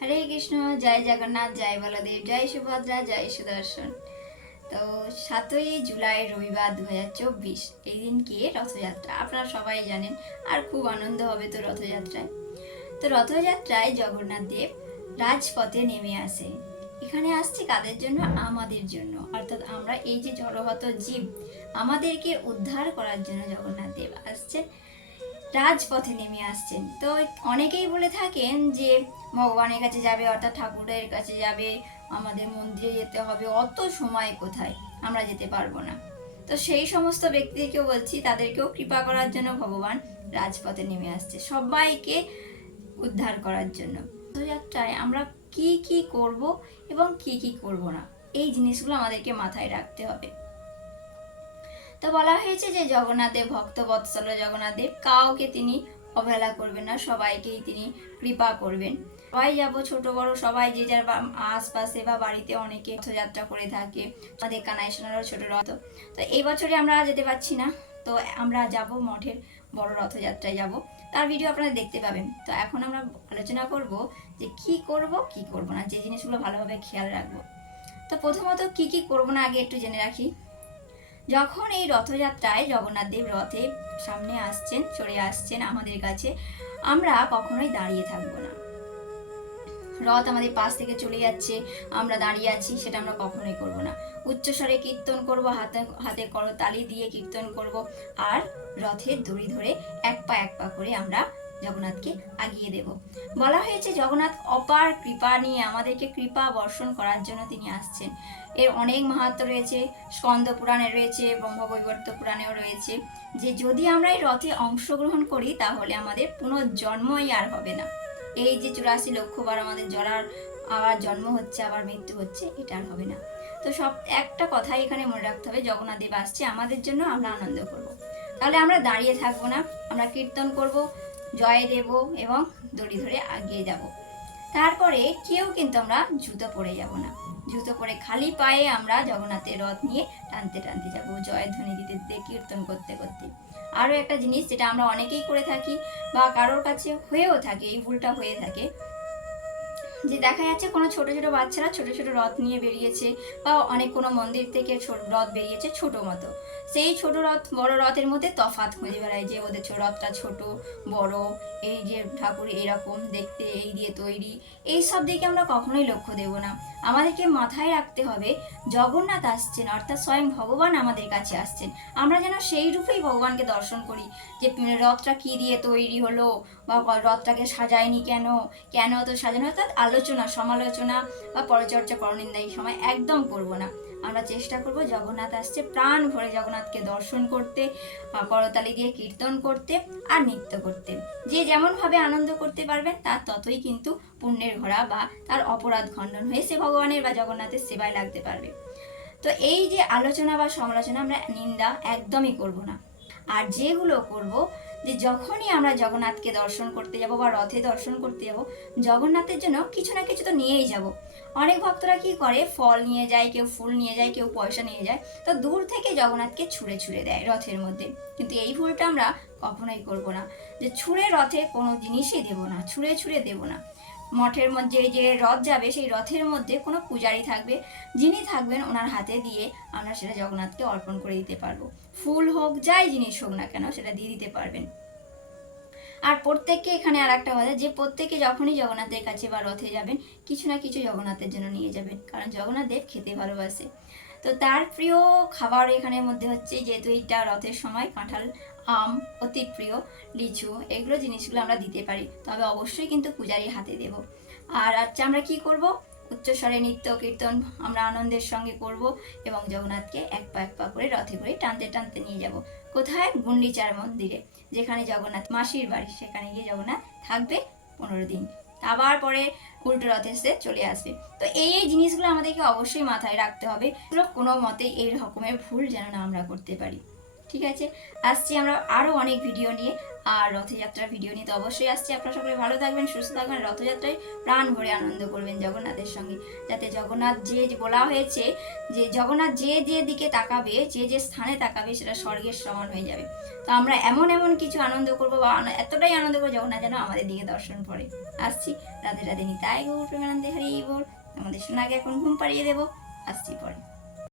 হরে কৃষ্ণ, জয় জগন্নাথ, জয় বলদেব, জয় সুভদ্রা, জয় সুদর্শন। তো 7ই জুলাই রবিবার 2024 এই দিনকে রথযাত্রা, আপনারা সবাই জানেন। আর খুব আনন্দ হবে তো রথযাত্রায়। তো রথযাত্রায় জগন্নাথ দেব রাজপথে নেমে আসে। এখানে আসছে কাদের জন্য? আমাদের জন্য, অর্থাৎ আমরা এই যে জড়হত জীব, আমাদেরকে উদ্ধার করার জন্য জগন্নাথ দেব আসছেন, রাজপথে নেমে আসছেন। তো অনেকেই বলে থাকেন যে ভগবানের কাছে যাবে, অর্থাৎ ঠাকুরের কাছে যাবে, আমাদের মন্দিরে যেতে হবে, অত সময় কোথায়, আমরা যেতে পারবো না। তো সেই সমস্ত ব্যক্তিদেরকেও বলছি, তাদেরকেও কৃপা করার জন্য ভগবান রাজপথে নেমে আসছে, সবাইকে উদ্ধার করার জন্য। রথযাত্রায় আমরা কি কি করব এবং কি কি করব না, এই জিনিসগুলো আমাদেরকে মাথায় রাখতে হবে। তো বলা হয়েছে যে জগন্নাথ দেব ভক্ত বৎসল, জগন্নাথ দেব কাউকে তিনি অবহেলা করবেন না, সবাইকেই তিনি কৃপা করবেন। সবাই যাব, ছোট বড় সবাই, যে যার আশপাশে বা বাড়িতে অনেকে রথযাত্রা করে থাকে। আমাদের কানাই সোনারও ছোট রথ। তো এই বছরে আমরা যেতে পারছি না, তো আমরা যাব মঠের বড় রথযাত্রায় যাব, তার ভিডিও আপনারা দেখতে পাবেন। তো এখন আমরা আলোচনা করব যে কি করব কি করব না, যে জিনিসগুলো ভালোভাবে খেয়াল রাখবো। তো প্রথমত কি কি করব না আগে একটু জেনে রাখি। যখন এই রথযাত্রায় জগন্নাথ দেব রথে সামনে আসছেন, চড়ে আসছেন আমাদের কাছে, আমরা কখনোই দাঁড়িয়ে থাকবো না। রথ আমাদের পাশ থেকে চলে যাচ্ছে, আমরা দাঁড়িয়ে আছি, সেটা আমরা কখনোই করব না। উচ্চস্বরে কীর্তন করব, হাতে হাতে করতালি দিয়ে কীর্তন করব, আর রথের দড়ি ধরে এক পা করে আমরা জগন্নাথকে আগিয়ে দেব। বলা হয়েছে জগন্নাথ অপার কৃপা নিয়ে আমাদেরকে কৃপা বর্ষণ করার জন্য তিনি আসছেন। এর অনেক মাহাত্ম্য রয়েছে, স্কন্দ পুরাণে রয়েছে, ব্রহ্মবৈবর্ত পুরাণেও রয়েছে, যে যদি আমরা এই রথে অংশগ্রহণ করি তাহলে আমাদের পুনর্জন্মই আর হবে না। এই যে 84 লক্ষবার আমাদের জরার আবার জন্ম হচ্ছে, আবার মৃত্যু হচ্ছে, এটা আর হবে না। তো সব একটা কথাই এখানে মনে রাখতে হবে, জগন্নাথ দেব আসছে আমাদের জন্য, আমরা আনন্দ করব। তাহলে আমরা দাঁড়িয়ে থাকবো না, আমরা কীর্তন করব, জয় দেব এবং দড়ি ধরে এগিয়ে যাব। তারপরে কেউ কিন্তু আমরা জুতো পরে যাব না, জুতো পরে খালি পায়ে আমরা জগন্নাথের রথ নিয়ে টানতে টানতে যাব, জয়ধ্বনি দিতে দিতে, কীর্তন করতে করতে। আরও একটা জিনিস যেটা আমরা অনেকেই করে থাকি বা কারোর কাছে হয়েও থাকে, এই ভুলটা হয়ে থাকে, যে দেখা যাচ্ছে কোনো ছোট ছোট বাচ্চারা ছোট ছোট রথ নিয়ে বেরিয়েছে, বা অনেক কোনো মন্দির থেকে রথ বেরিয়েছে ছোট মতো, সেই ছোট রথ বড় রথের মধ্যে তফাৎ খুঁজে বেড়ায়, যে ওদের রথটা ছোট বড়, এই যে ঠাকুর এইরকম দেখতে, এই দিয়ে তৈরি, এই সব দিকে আমরা কখনোই লক্ষ্য দেব না। আমাদেরকে মাথায় রাখতে হবে জগন্নাথ আসছেন, অর্থাৎ স্বয়ং ভগবান আমাদের কাছে আসছেন, আমরা যেন সেই রূপেই ভগবানকে দর্শন করি। যে রথটা কি দিয়ে তৈরি হলো, বা রথটাকে সাজায়নি কেন, কেন তো সাজানো, অর্থাৎ আলোচনা সমালোচনা বা পরচর্চা পরনিন্দা এই সময় একদম করব না। আমরা চেষ্টা করব জগন্নাথ আসছে, প্রাণ ভরে জগন্নাথকে দর্শন করতে, করতালি দিয়ে কীর্তন করতে আর নৃত্য করতে। যে যেমনভাবে আনন্দ করতে পারবেন তার ততই কিন্তু পুণ্যের ঘোড়া বা তার অপরাধ খণ্ডন হয়ে সে ভগবানের বা জগন্নাথের সেবায় লাগতে পারবে। তো এই যে আলোচনা বা সমালোচনা, আমরা নিন্দা একদমই করব না। আর যেগুলো করব, যে যখনই আমরা জগন্নাথকে দর্শন করতে যাব বা রথে দর্শন করতে যাব, জগন্নাথের জন্য কিছু না কিছু তো নিয়েই যাব। অনেক ভক্তরা কি করে, ফল নিয়ে যায়, কেউ ফুল নিয়ে যায়, কেউ পয়সা নিয়ে যায়, তো দূর থেকে জগন্নাথকে ছুঁড়ে ছুঁড়ে দেয় রথের মধ্যে। কিন্তু এই ভুলটা আমরা কখনোই করব না, যে ছুঁড়ে রথে কোনো জিনিসই দেব না, ছুঁড়ে ছুঁড়ে দেব না। মঠের মধ্যে যে রথ যাবে সেই রথের মধ্যে কোনো পূজারী থাকবে, যিনি থাকবেন ওনার হাতে দিয়ে আমরা সেটা জগন্নাথকে অর্পণ করে দিতে পারবো। ফুল হোক, যাই জিনিস হোক না কেন, সেটা দিয়ে দিতে পারবেন। আর প্রত্যেককে এখানে আর একটা কথা, যে প্রত্যেকে যখনই জগন্নাথের কাছে বা রথে যাবেন, কিছু না কিছু জগন্নাথের জন্য নিয়ে যাবেন, কারণ জগন্নাথ দেব খেতে ভালোবাসে। তো তার প্রিয় খাবার এখানের মধ্যে হচ্ছে, যেহেতু এইটা রথের সময়, কাঁঠাল, আম অতি প্রিয়, লিচু, এগুলো জিনিসগুলো আমরা দিতে পারি, তবে অবশ্যই কিন্তু পূজারীর হাতে দেব। আর আচ্ছা, আমরা কি করব, উচ্চস্বরে নৃত্য কীর্তন আমরা আনন্দের সঙ্গে করব, এবং জগন্নাথকে এক পা করে রথে করে টানতে টানতে নিয়ে যাব। কোথায়? গুন্ডিচার মন্দিরে, যেখানে জগন্নাথ মাসির বাড়ি, সেখানে গিয়ে জগন্নাথ থাকবে 15 দিন, আবার পরে উল্টো রথে এসে চলে আসবে। তো এই এই জিনিসগুলো আমাদেরকে অবশ্যই মাথায় রাখতে হবে, কোনো মতে এই রকমের ভুল যেন না আমরা করতে পারি। ঠিক আছে, আসছি আমরা আরও অনেক ভিডিও নিয়ে, আর রথযাত্রার ভিডিও নিয়ে তো অবশ্যই আসছি। আপনারা সকলে ভালো থাকবেন, সুস্থ থাকবেন, রথযাত্রায় প্রাণ ভরে আনন্দ করবেন জগন্নাথের সঙ্গে, যাতে জগন্নাথ যে বলা হয়েছে যে জগন্নাথ যে দিকে তাকাবে, যে স্থানে তাকাবে সেটা স্বর্গের সমান হয়ে যাবে। তো আমরা এমন কিছু আনন্দ করবো বা এতটাই আনন্দ করবো জগন্নাথ যেন আমাদের দিকে দর্শন করে। আসছি, রাধে রাধে, নিতাই গৌর প্রেমানন্দে, হরি বল। আমাদের সোনাকে এখন ঘুম পাড়িয়ে দেবো, আসছি পরে।